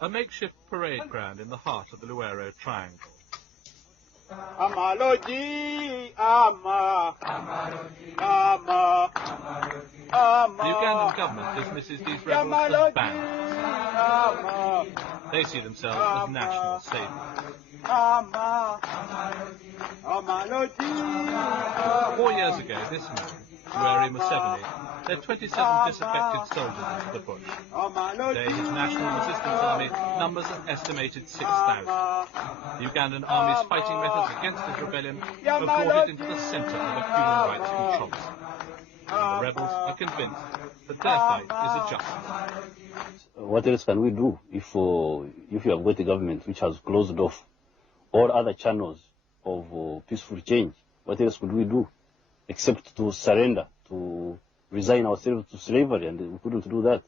A makeshift parade ground in the heart of the Luero Triangle. The Ugandan government dismisses these rebels as bandits. They see themselves as national saviors. 4 years ago, this man, Museveni, led 27 disaffected soldiers into the bush. Today, his National Resistance Army numbers an estimated 6,000. The Ugandan Army's fighting methods against this rebellion have brought it into the centre of a human rights controversy. The rebels are convinced that their fight is a just one. What else can we do if you have got a government which has closed off all other channels of peaceful change? What else could we do except to surrender, to resign ourselves to slavery, and we couldn't do that.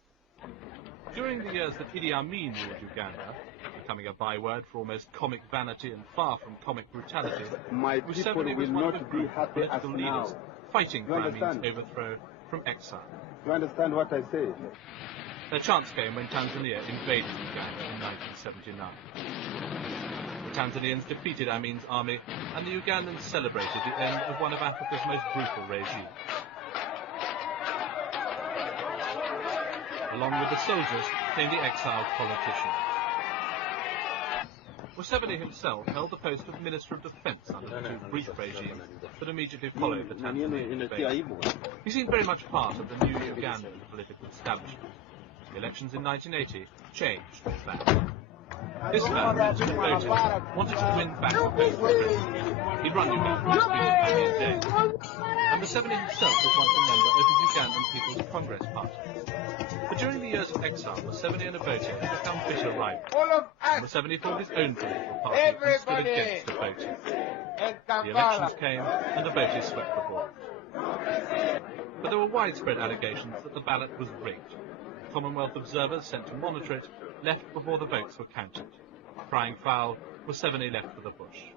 During the years that Idi Amin ruled Uganda, becoming a byword for almost comic vanity and far from comic brutality, Museveni was one of a group of political leaders fighting for Amin's overthrow from exile. You understand what I say? Their chance came when Tanzania invaded Uganda in 1979. The Tanzanians defeated Amin's army, and the Ugandans celebrated the end of one of Africa's most brutal regimes. Along with the soldiers came the exiled politicians. Museveni himself held the post of Minister of Defence under the two brief regimes that immediately followed the Tanzanian invasion. He seemed very much part of the new Ugandan political establishment. The elections in 1980 changed all that. This man, Minister of Voting, wanted to win back the vote for president. He'd run Uganda in his days. And Museveni himself was once a member of the Ugandan People's Congress Party. But during the years of exile, Museveni and Obote had become bitter rivals. Museveni formed his own political party and stood against Obote. The elections came and Obote swept the board. But there were widespread allegations that the ballot was rigged. Commonwealth observers sent to monitor it left before the votes were counted. Crying foul, Museveni left for the bush.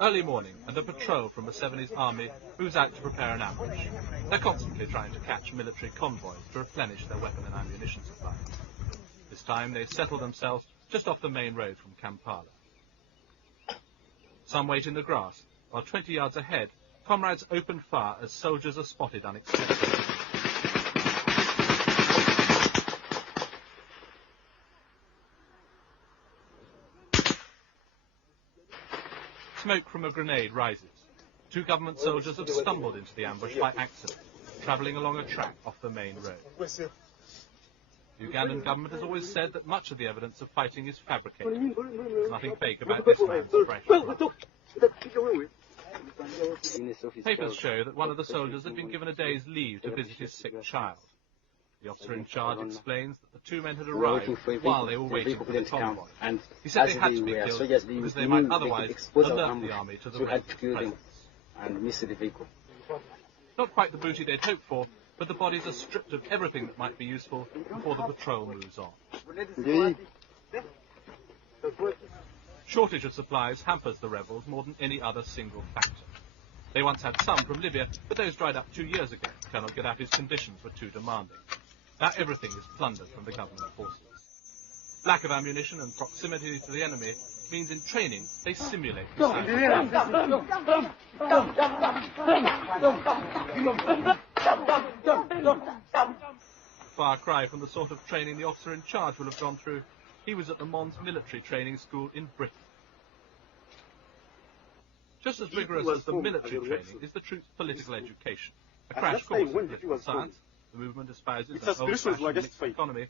Early morning, and a patrol from Museveni's army moves out to prepare an ambush. They're constantly trying to catch military convoys to replenish their weapon and ammunition supply. This time they settle themselves just off the main road from Kampala. Some wait in the grass, while 20 yards ahead, comrades open fire as soldiers are spotted unexpectedly. Smoke from a grenade rises. Two government soldiers have stumbled into the ambush by accident, travelling along a track off the main road. The Ugandan government has always said that much of the evidence of fighting is fabricated. There's nothing fake about this man's fresh blood. Papers show that one of the soldiers had been given a day's leave to visit his sick child. The officer in charge explains that the two men had arrived while they were waiting for the convoy. He said they had to be killed because they might otherwise alert the army to the range of presence. Not quite the booty they'd hoped for, but the bodies are stripped of everything that might be useful before the patrol moves on. Shortage of supplies hampers the rebels more than any other single factor. They once had some from Libya, but those dried up 2 years ago. Colonel Gaddafi's conditions were too demanding. Now everything is plundered from the government forces. Lack of ammunition and proximity to the enemy means in training they simulate the far cry from the sort of training the officer in charge will have gone through. He was at the Mons military training school in Britain. Just as rigorous as the military training is the troops' political education. A crash course in political science, the movement espouses an old-fashioned mixed economy,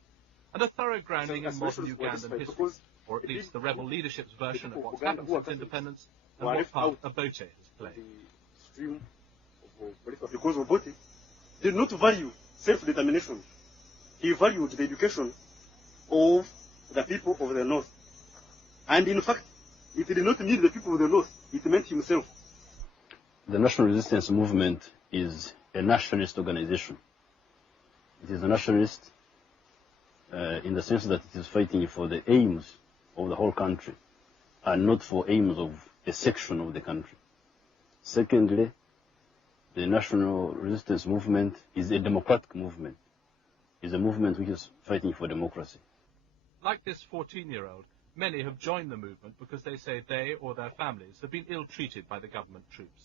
and a thorough grounding in modern Ugandan history, or at least the rebel leadership's version of what's happened since independence and what part Obote has played. Because Obote did not value self-determination. He valued the education of the people of the North. And in fact, it did not mean the people of the North, it meant himself. The National Resistance Movement is a nationalist organization. It is a nationalist in the sense that it is fighting for the aims of the whole country and not for aims of a section of the country. Secondly, the National Resistance Movement is a democratic movement. is a movement which is fighting for democracy. Like this 14-year-old, many have joined the movement because they say they or their families have been ill-treated by the government troops.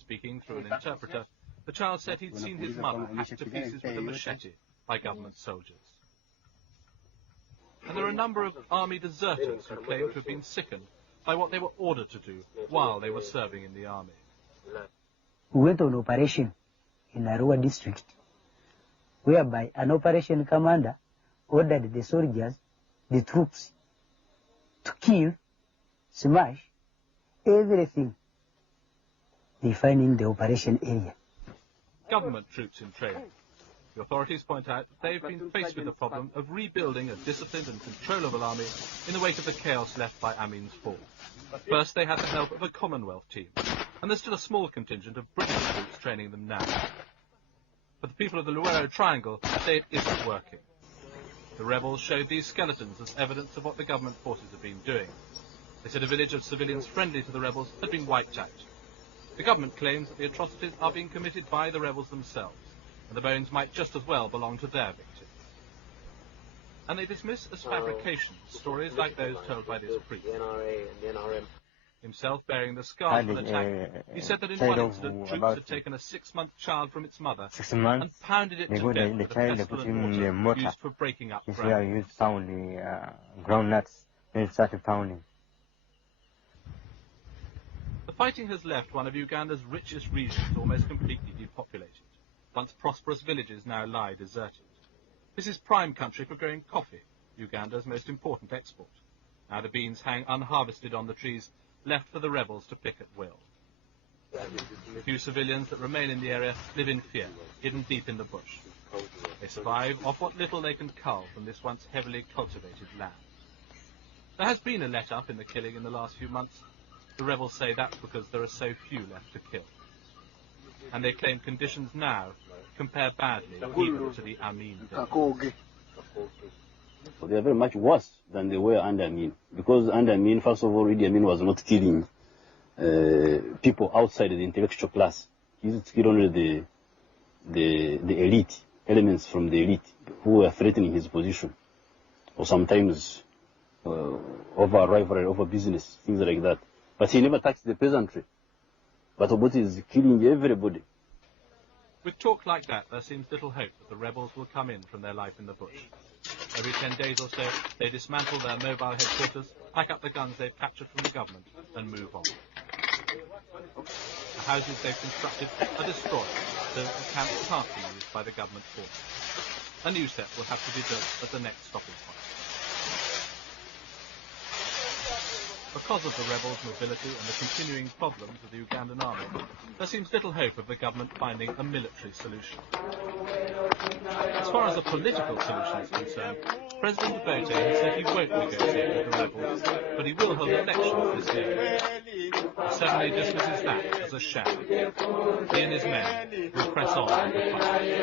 Speaking through an interpreter, the child said he'd seen his mother hacked to pieces with a machete by government soldiers. And there are a number of army deserters who claim to have been sickened by what they were ordered to do while they were serving in the army. We went on operation in Arua district, whereby an operation commander ordered the soldiers, the troops, to kill, smash everything they find in the operation area. Government troops in training. The authorities point out that they've been faced with the problem of rebuilding a disciplined and controllable army in the wake of the chaos left by Amin's fall. First, they had the help of a Commonwealth team, and there's still a small contingent of British troops training them now. But the people of the Luwero Triangle say it isn't working. The rebels showed these skeletons as evidence of what the government forces have been doing. They said a village of civilians friendly to the rebels had been wiped out. The government claims that the atrocities are being committed by the rebels themselves, and the bones might just as well belong to their victims. And they dismiss as fabrications stories like those told by this priest. Himself bearing the scars of an attack, he said that in one incident troops had taken a 6-month child from its mother and pounded it to death with a pestle and mortar used for breaking up ground. You found the groundnuts and started pounding. The fighting has left one of Uganda's richest regions almost completely depopulated. Once prosperous villages now lie deserted. This is prime country for growing coffee, Uganda's most important export. Now the beans hang unharvested on the trees, left for the rebels to pick at will. The few civilians that remain in the area live in fear, hidden deep in the bush. They survive off what little they can cull from this once heavily cultivated land. There has been a let-up in the killing in the last few months. The rebels say that's because there are so few left to kill. And they claim conditions now compare badly even to the Amin days. They are very much worse than they were under Amin. Because under Amin, first of all, Idi Amin was not killing people outside the intellectual class. He used to kill only the elite, elements from the elite who were threatening his position. Or sometimes over rivalry, over business, things like that. But he never touched the peasantry. But Obote is killing everybody. With talk like that, there seems little hope that the rebels will come in from their life in the bush. Every 10 days or so, they dismantle their mobile headquarters, pack up the guns they've captured from the government, and move on. The houses they've constructed are destroyed, so that the camps can't be used by the government forces. A new set will have to be built at the next stopping point. Because of the rebels' mobility and the continuing problems of the Ugandan army, there seems little hope of the government finding a military solution. As far as a political solution is concerned, President Kabuye has said he won't negotiate with the rebels, but he will hold elections this year. He suddenly dismisses that as a sham. He and his men will press on with the fight.